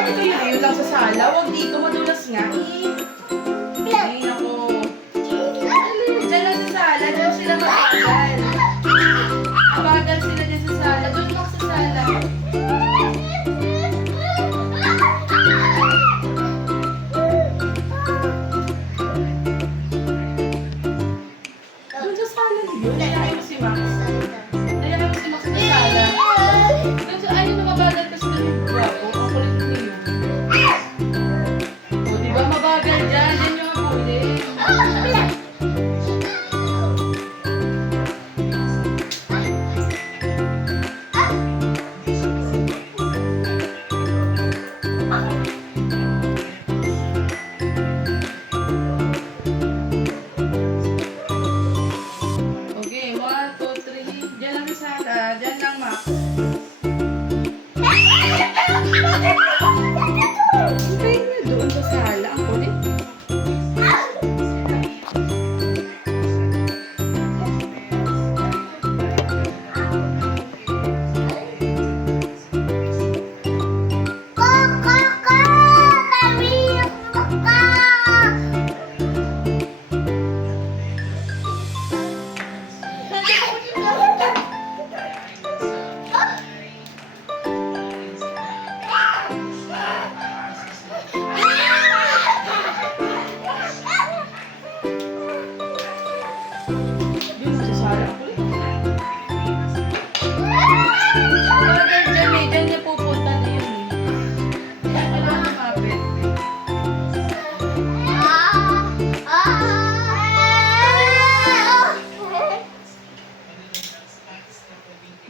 Ito yun lang sa sala. Huwag dito, madulas nga eh. Ay, ako. Diyan lang sa sala. Diyan sila mabagal. Mabagal sila dyan sa sala. Doon lang sa sala. Doon sa sala yun. Nayakin mo si Max. Nayakin mo si Max sa sala. Doon sa, ayun, mabagal kasi doon yung guwapo. Ang kulit niyo. O, diba mabagal dyan? Yan yung mabulit. Okay, 1, 2, 3. Diyan lang sa sala. Diyan lang, Max. Hintayin mo doon sa sala. Ang kulit. Doon sa sala. Ang kulit. Mabagal dyan eh. Dyan niya pupunta na yun eh. Kaya kailangan lumapit.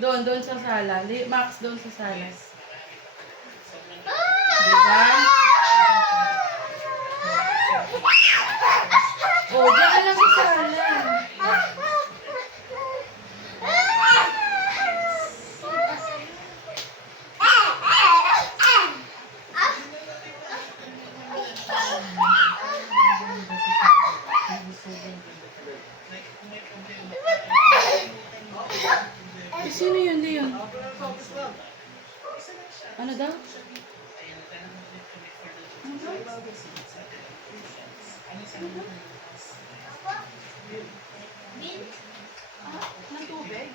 Doon sa sala. Max, doon sa sala. Diba? Oh, diyan ka lang sa sala. Eh, sino yun, Leon? Ano daw? Ano daw? Ng tubig?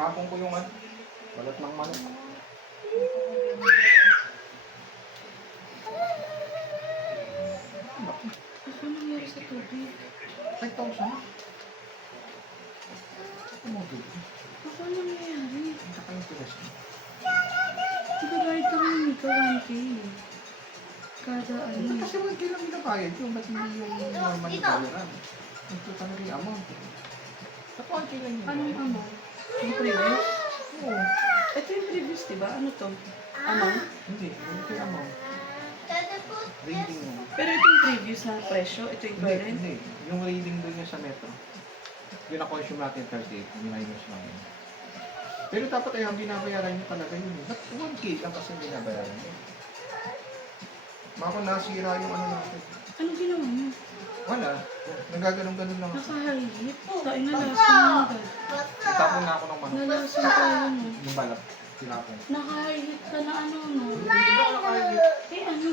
Hapon ko yung balat ng manok. Ano nangyari sa tubig? 5,000? Ano mo dito? Ano nangyari? Ang kaka yung tulas mo. Nag-ride kami ni Mika 1K. Kada ano. Kasi 1K lang binabayad yung ba't hindi yung normal na bayaran. Ito ka na rin amount. Sa 1K lang yun. Anong amount? Yung previous? Oo. Ito yung previous, diba? Ano to? Amount? Hindi. Ito yung amount. Reading mo. Pero ito yung previous na presyo. Ito yung Hindi, current. hindi. Yung reading doon yung sa metro. Yung na-consume natin 38, minus lang yun. Pero dapat ay ang binabayaran nyo talaga yun. Ba't 1K lang kasi binabayaran nyo? Baka nasira yung ano natin. Anong ginawa mo? Wala. Nagaganon-ganon lang ako. Nakahayip. Tain na lason. Tapon na ako ng manok. Nalason tayo no. Yung balat. Tinapon. Nakahayip ka na ano no. Hindi ako nakahigit. Eh ano?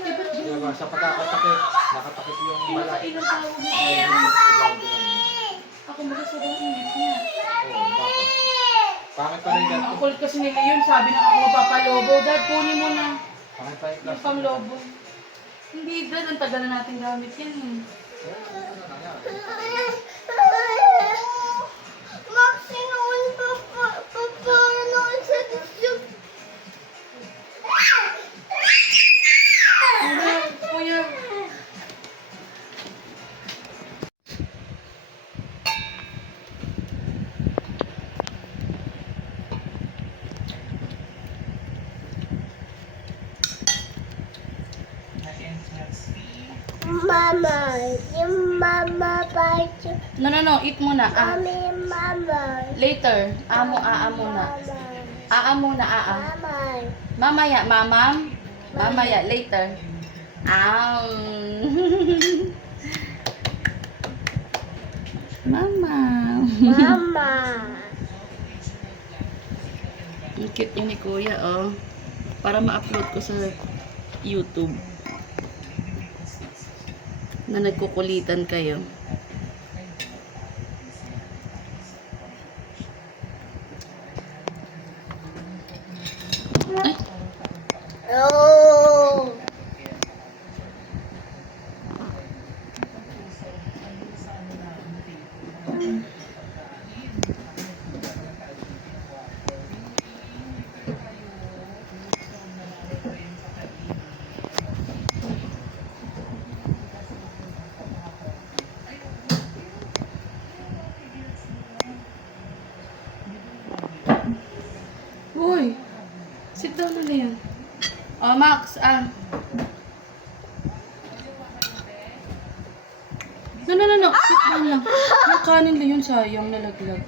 Eh ba't yun? Diba, sa pagkakatakip, nakatakip yung balat. Pinakailang tawag na Ayun, tayo. sigurado lang. Ako magkasabaw ingit niya. Oo, bakit? Pangit pa rin yan. Ang kulit kasi nila yun. Sabi na ako papalobo. Dad, kunin mo na. Pangit pa yung Yung plastic. panglobo. Hindi, Dad. Ang tagal na natin gamit yan eh. Kuya, mama. Yung mama party. No. Eat muna. Ah. Mami, mama. Later. Aa muna. Aa muna, aa. Mama. Mamaya, mamam. Mamaya, later. Mama. Mama. Ang cute yun ni Kuya, oh. Para ma-upload ko sa YouTube. Na nagkukulitan kayo. Ay, Oh. boy. Sit down na yan. Oh, Max, ah. No. Sit down lang. Yung kanin lang yun, sayang, nalaglag.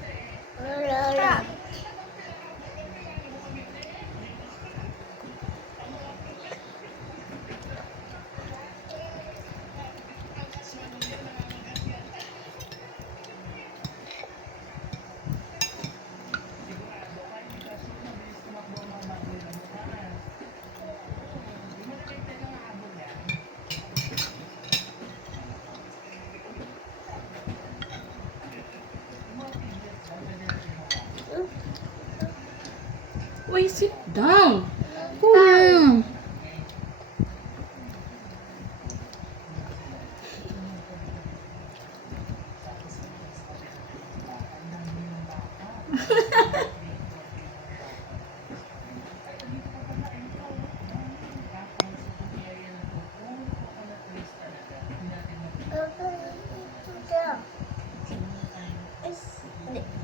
Uy, sit down. Kuya.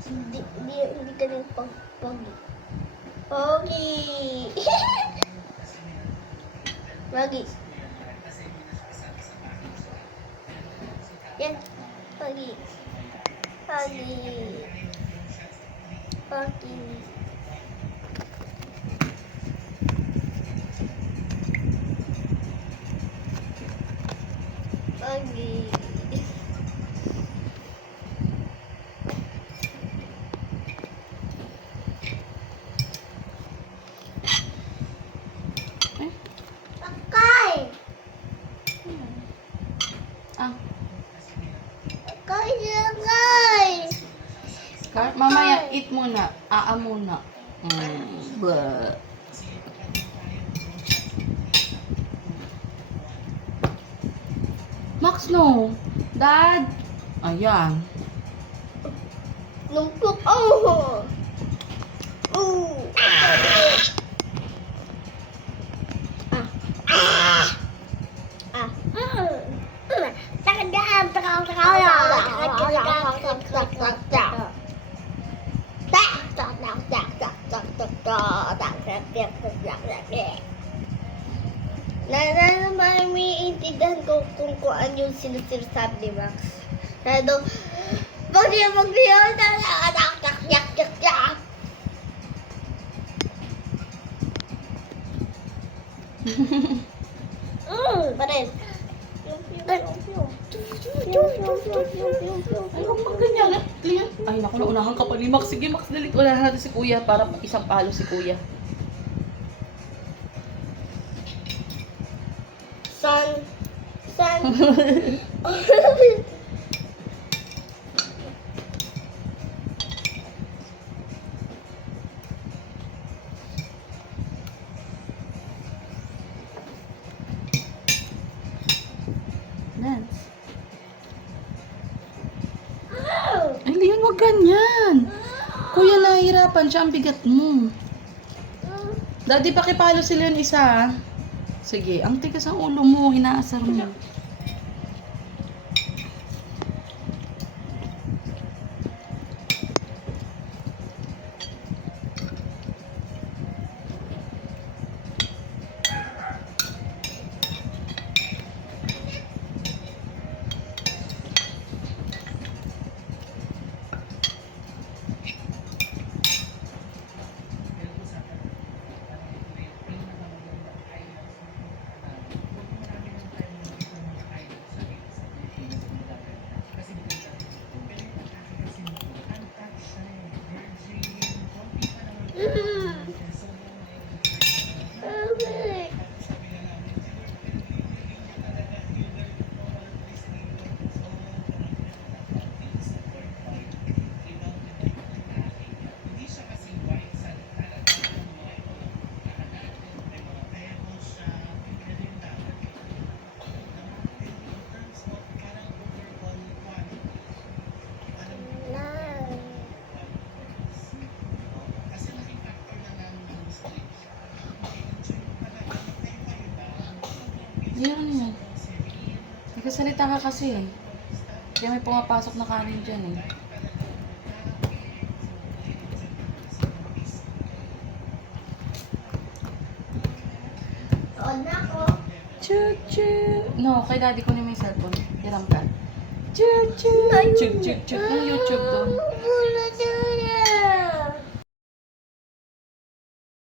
Hindi ka rin pogi. Pogi. Pogi. Yan. Pogi. Pogi. Pogi. Pogi. Akay! Ah, Akay akay! mamaya, eat muna. Aa muna. Bah. Max, no. Dad. Ayan. Lumpok ako! Naman may intindihan ko kung ano yung sinasabi ni Max. Nado, magdiyan, yak. Pa rin. Ay, huwag pag ganyan. Ay, naku, naunahan ka pa ni Max. Sige, Max, dalit. Unahan natin si Kuya para isang palo si Kuya. Son. Dance. Ay, Leon, huwag ganyan. Kuya, nahihirapan siya. Ang bigat mo. Daddy, pakipalo si Leon isa, ha? Sige, ang tigas ang ulo mo. Inaasar mo. Yan ano yan. Nagkasalita ka kasi eh. Kaya may pumapasok na kanin dyan eh. On ako. Choo-choo. No, kay daddy ko na may cellphone. Hiram ka. Choo-choo. Chug-chug-chug ng YouTube to. Wala na yan.